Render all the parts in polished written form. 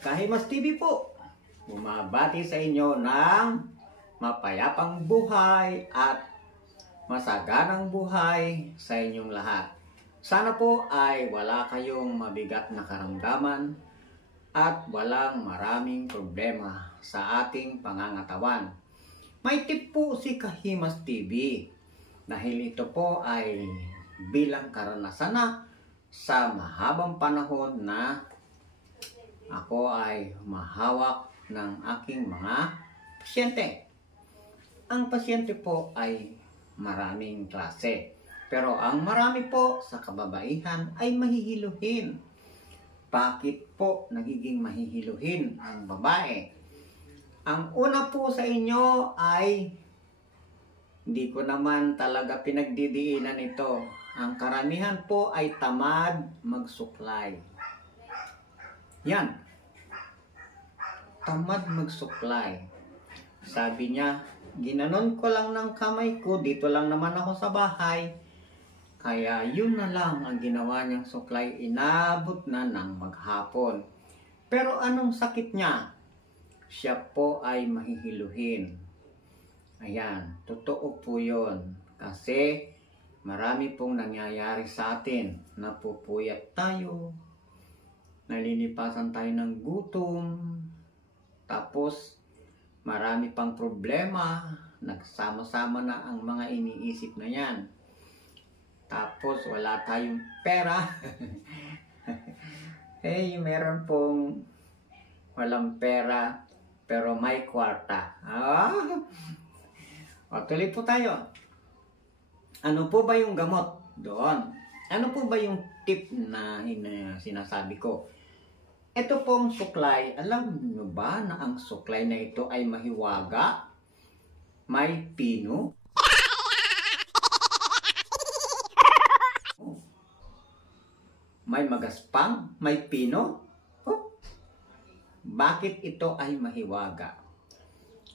Kahimas TV po, bumabati sa inyo ng mapayapang buhay at masaganang buhay sa inyong lahat. Sana po ay wala kayong mabigat na karamdaman at walang maraming problema sa ating pangangatawan. May tip po si Kahimas TV dahil ito po ay bilang karanasan na sa mahabang panahon na ako ay mahawak ng aking mga pasyente. Ang pasyente po ay maraming klase. Pero ang marami po sa kababaihan ay mahihiluhin. Bakit po nagiging mahihiluhin ang babae? Ang una po sa inyo ay hindi ko naman talaga pinagdidiinan ito. Ang karamihan po ay tamad magsuklay. Yan. Tamad magsuklay. Sabi niya, ginanon ko lang ng kamay ko, dito lang naman ako sa bahay. Kaya yun na lang ang ginawa niyang suklay, inabot na ng maghapon. Pero anong sakit niya? Siya po ay mahihiluhin. Ayan, totoo po yun. Kasi marami pong nangyayari sa atin. Napupuyat tayo. Nalilipasan tayo ng gutom. Tapos marami pang problema. Nagsama-sama na ang mga iniisip na yan. Tapos wala tayong pera. Hey, meron pong walang pera pero may kwarta. O, tuloy po tayo. Ano po ba yung gamot doon? Ano po ba yung tip na sinasabi ko? Ito pong suklay, alam nyo ba na ang suklay na ito ay mahiwaga? May pino? May magaspang? May pino? Oh. Bakit ito ay mahiwaga?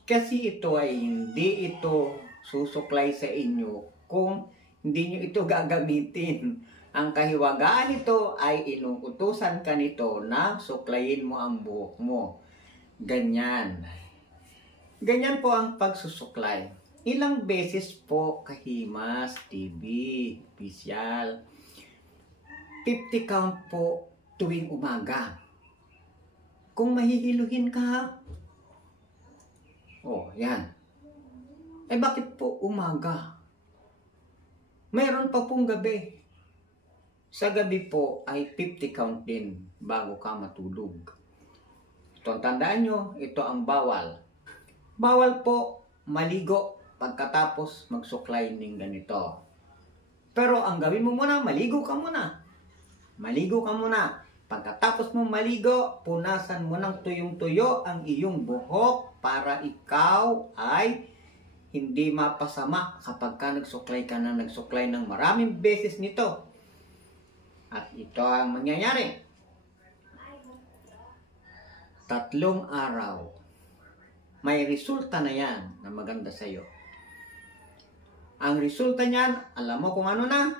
Kasi ito ay hindi ito susuklay sa inyo kung hindi nyo ito gagamitin. Ang kahiwagaan nito ay inuutusan ka nito na suklayin mo ang buhok mo. Ganyan. Ganyan po ang pagsusuklay. Ilang beses po Kahimas TV, official. 50 count po tuwing umaga. Kung mahihiluhin ka, oh, yan. Eh bakit po umaga? Mayroon pa pong gabi. Sa gabi po ay 50 count din bago ka matulog. Ito, tandaan nyo, ito ang bawal. Bawal po maligo pagkatapos magsuklay ng ganito. Pero ang gawin mo muna, maligo ka muna. Maligo ka muna. Pagkatapos mo maligo, punasan mo ng tuyong-tuyo ang iyong buhok para ikaw ay hindi mapasama kapag ka nagsuklay ka na nagsuklay ng maraming beses nito. At ito ang mangyayari. 3 araw. May resulta na yan na maganda sa iyo. Ang resulta niyan, alam mo kung ano na?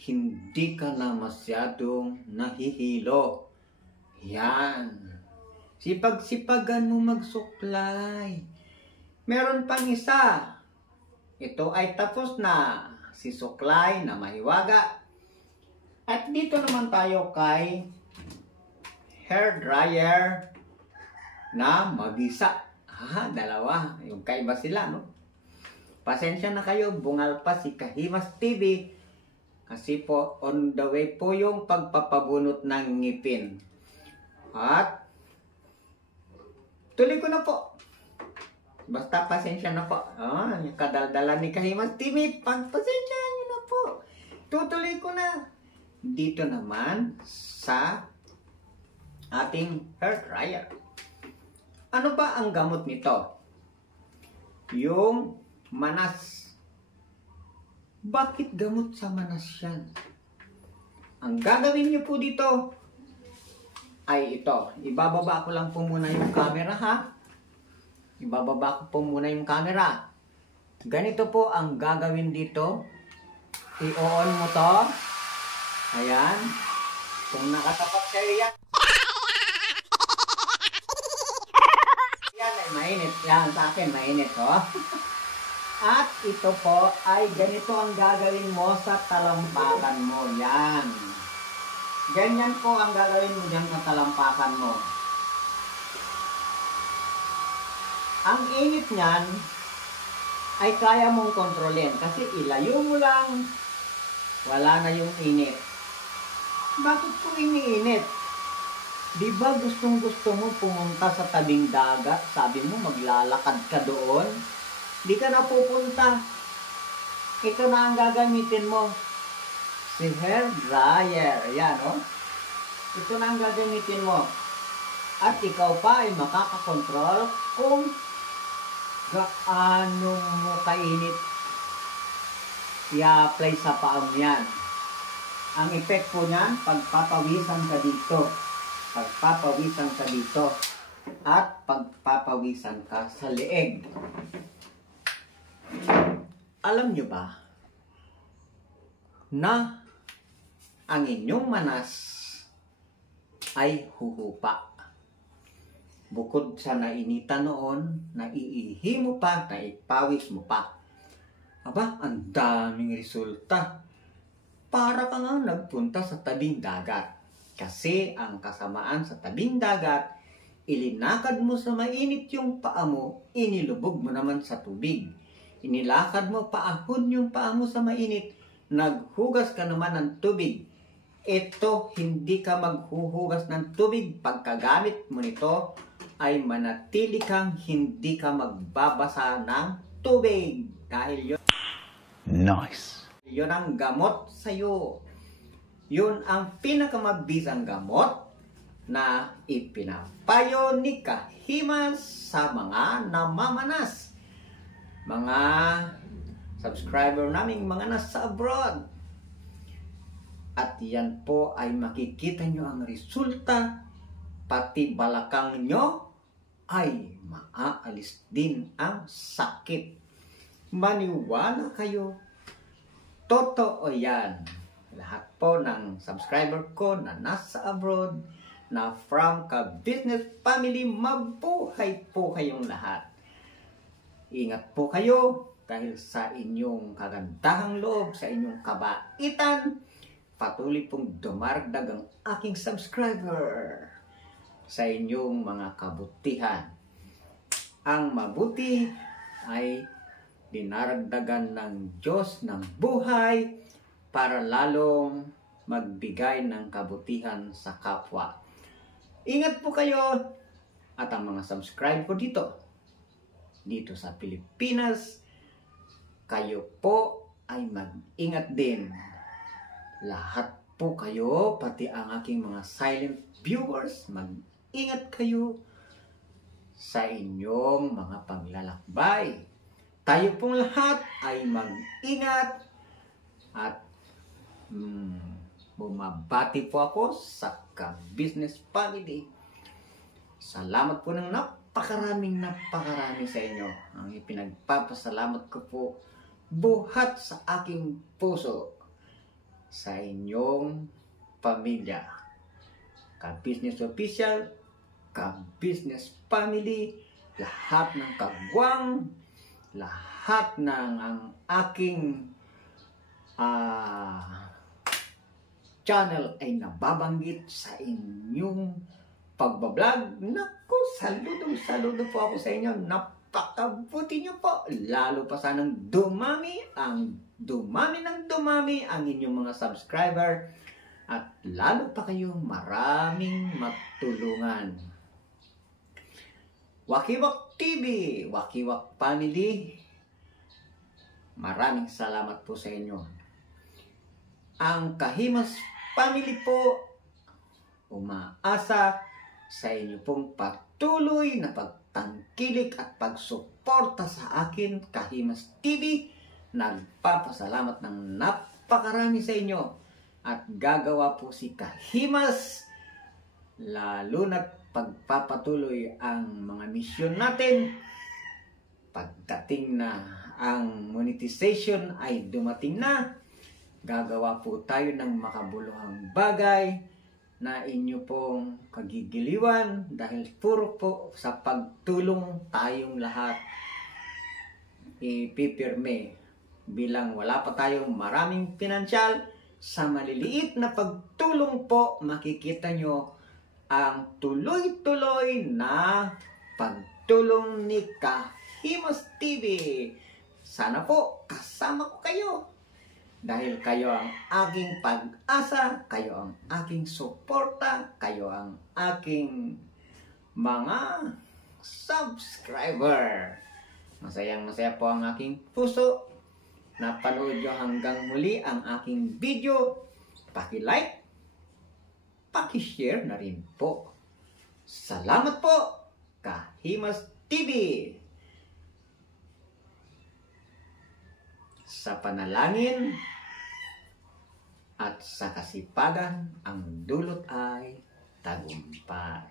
Hindi ka na masyadong nahihilo. Yan. Sipag-sipagan mo magsuklay. Meron pang isa. Ito ay tapos na. Si suklay na mahiwaga. At dito naman tayo kay hair dryer na mabisa. Dalawa. Yung kaiba sila, no? Pasensya na kayo, bungal pa si Kahimas TV. Kasi po, on the way po yung pagpapabunot ng ngipin. At tuloy ko na po. Basta pasensya na po. Yung kadaldalan ni Kahimas TV, pagpasensya nyo na po. Tutuloy ko na. Dito naman sa ating hair dryer. Ano ba ang gamot nito? Yung manas. Bakit gamot sa manas yan? Ang gagawin nyo po dito ay ito. Ibababa ko lang po muna yung camera, ha? Ibababa ko po muna yung camera. Ganito po ang gagawin dito. I-on mo to. Ayan. Kung nakatapat kayo yan. Yan, sa akin, mainit, oh. At ito po ay ganito ang gagawin mo sa talampakan mo. Yan. Ganyan po ang gagawin mo dyan sa talampakan mo. Ang init niyan ay kaya mong kontrolin kasi ilayo mo lang, wala na yung init. Bakit po iniinit? Di ba gustong-gusto mo pumunta sa tabing dagat? Sabi mo maglalakad ka doon? Di ka na pupunta. Ito na ang gagamitin mo. Si hair dryer. Yan, oh. Ito na ang gagamitin mo. At ikaw pa ay makakakontrol kung gaano mo kainit i-apply sa paang yan. Ang effect po niyan, pagpapawisan ka dito. Pagpapawisan ka dito. At pagpapawisan ka sa leeg. Alam nyo ba na ang inyong manas ay huhupa? Bukod sa nainitan noon, naiihi mo pa, naipawis mo pa. Aba, ang daming resulta. Para ka nga nagpunta sa tabing dagat. Kasi ang kasamaan sa tabing dagat, ilinakad mo sa mainit yung paa mo, inilubog mo naman sa tubig. Inilakad mo paahon yung paa mo sa mainit, naghugas ka naman ng tubig. Ito, hindi ka maghuhugas ng tubig. Pagkagamit mo nito, ay manatili kang hindi ka magbabasa ng tubig. Dahil yun, nice. Yun ang gamot sa'yo. Yun ang pinakamabisang gamot na ipinapayo ni Kahimas sa mga namamanas. Mga subscriber naming mga nasa abroad. At yan po ay makikita nyo ang resulta. Pati balakang nyo ay maaalis din ang sakit. Maniwala kayo. Totoo yan. Lahat po ng subscriber ko na nasa abroad, na from ka-business family, mabuhay po kayong lahat. Ingat po kayo dahil sa inyong kagandahang loob, sa inyong kabaitan, patuloy pong dumaragdag ang aking subscriber sa inyong mga kabutihan. Ang mabuti ay dinaragdagan ng Diyos ng buhay para lalong magbigay ng kabutihan sa kapwa. Ingat po kayo at ang mga subscribe ko dito sa Pilipinas, kayo po ay mag-ingat din. Lahat po kayo, pati ang aking mga silent viewers, mag-ingat kayo sa inyong mga paglalakbay. Tayo pong lahat ay mag-ingat at bumabati po ako sa ka-business family. Salamat po ng napakarami sa inyo. Ang ipinagpapasalamat ko po buhat sa aking puso sa inyong pamilya. Ka-business official, ka-business family, lahat ng kagwang, lahat ng ang aking channel ay nababanggit sa inyong pagbablog. Naku, saludo po ako sa inyo. Napakabuti nyo po. Lalo pa sanang dumami ang inyong mga subscriber. At lalo pa kayo maraming matulungan. Wakiwak TV, Wakiwak Family, maraming salamat po sa inyo. Ang Kahimas Family po, umaasa sa inyo pong patuloy na pagtangkilik at pagsuporta sa akin, Kahimas TV. Nagpapasalamat ng napakarami sa inyo. At gagawa po si Kahimas, lalo na't pagpapatuloy ang mga misyon natin. Pagdating na ang monetization ay dumating na, gagawa po tayo ng makabuluhang bagay na inyo pong kagigiliwan dahil puro po sa pagtulong tayong lahat ipipirme bilang wala pa tayong maraming pinansyal. Sa maliliit na pagtulong po makikita nyo ang tuloy-tuloy na pagtulong ni Kahimos TV. Sana po kasama ko kayo. Dahil kayo ang aking pag-asa, kayo ang aking suporta, kayo ang aking mga subscriber. Masayang-masaya po ang aking puso. Napanood nyo hanggang muli ang aking video. Paki-like, paki-share na rin po. Salamat po, Kahimos TV! Sa panalangin at sa kasipagan, ang dulot ay tagumpay.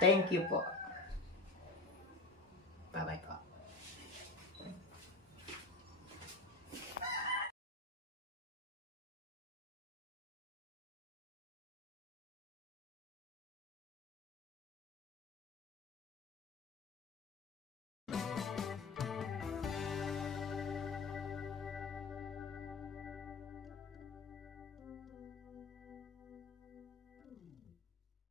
Thank you po. Bye-bye po.